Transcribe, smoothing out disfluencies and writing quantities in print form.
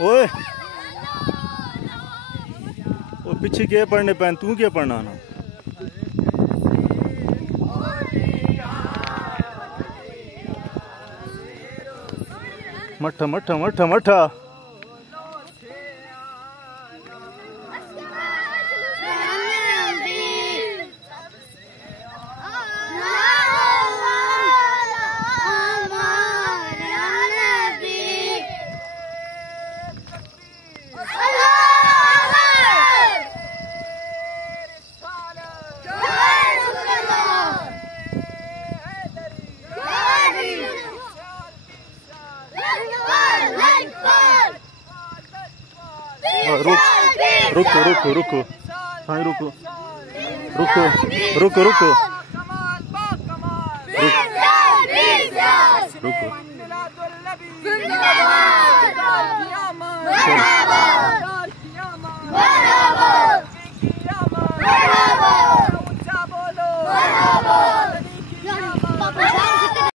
ओए वो पीछे क्या पढ़ने पैन तू क्या पढ़ना ना मठा मठा मठा मठा रुको रुको रुको हाँ रुको रुको रुको रुको रुको